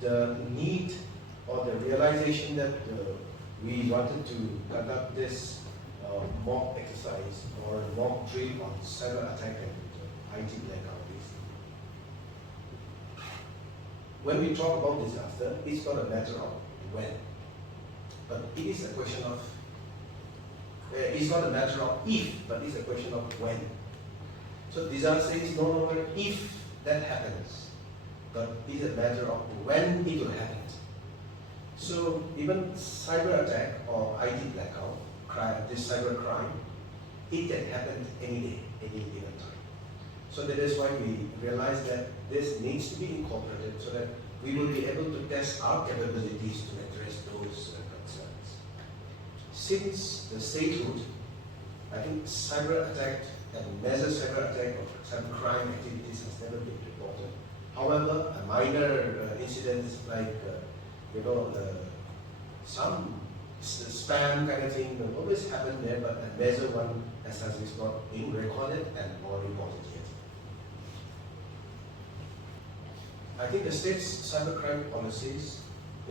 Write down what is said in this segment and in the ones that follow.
the need or the realization that we wanted to conduct this mock exercise or mock drill on cyber attack and IT blackout. When we talk about disaster, it's not a matter of when, but it is a question of, it's not a matter of if, but it's a question of when. So disaster is no longer if that happens, but it's a matter of when it will happen. So even cyber attack or IT blackout, this cyber crime, it can happen any day, any given time. So that is why we realize that this needs to be incorporated so that we will be able to test our capabilities to address those concerns. Since the statehood, I think cyber attack and major cyber attack or cyber crime activities has never been reported. However, a minor incidents like some spam kind of thing will always happen there, but a major one as such is not being recorded and or reported yet. I think the state's cybercrime policies,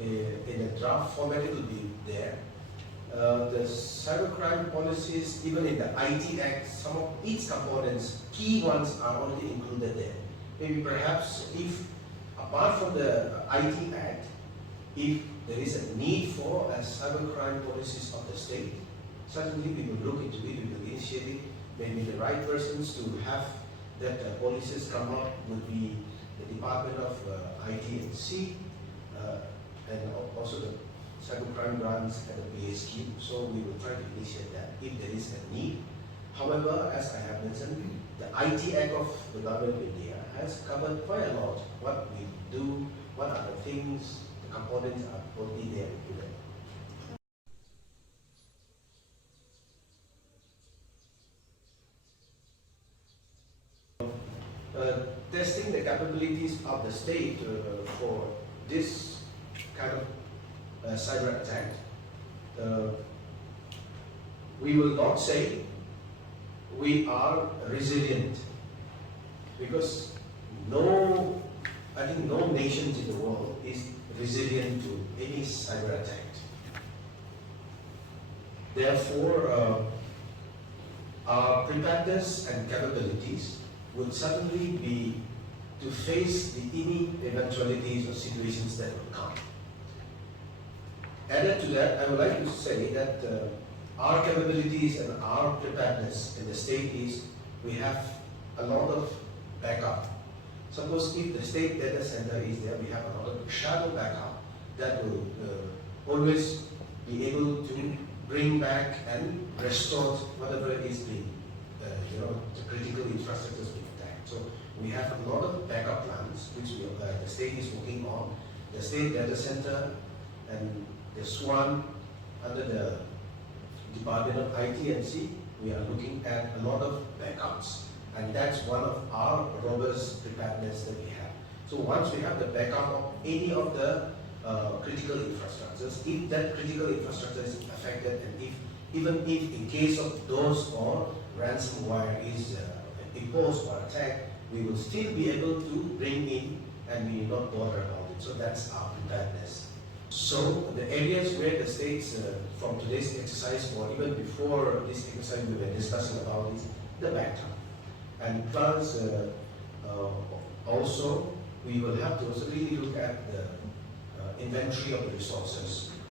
in a draft format, it will be there. The cybercrime policies, even in the IT Act, some of its components, key ones are already included there. Maybe perhaps if, apart from the IT Act, if there is a need for a cybercrime policies of the state, certainly we will look into it, we will initiate it. Maybe the right persons to have that policies come up would be the Department of IT&C and also the cybercrime branch and the BSQ. So we will try to initiate that if there is a need. However, as I have mentioned, the IT Act of the Government of India has covered quite a lot. What we do, what are the things, the components are already there included. Testing the capabilities of the state for this kind of cyber attack, we will not say we are resilient, because I think no nations in the world is resilient to any cyber attack. Therefore, our preparedness and capabilities would certainly be to face any eventualities or situations that will come. Added to that, I would like to say that our capabilities and our preparedness in the state is we have a lot of backup. Suppose if the state data center is there, we have a lot of shadow backup that will always be able to bring back and restore whatever is being, the critical infrastructure is being attacked. So we have a lot of backup plans which the state is working on. The state data center and the SWAN under the Department of IT&C, we are looking at a lot of backups, and that's one of our robust preparedness that we have. So once we have the backup of any of the critical infrastructures, if that critical infrastructure is affected, and even if in case of those or ransomware is imposed or attacked, we will still be able to bring in and we will not bother about it. So that's our preparedness. So the areas where the states from today's exercise or even before this exercise we were discussing about is the backup. And plus also we will have to also really look at the inventory of the resources.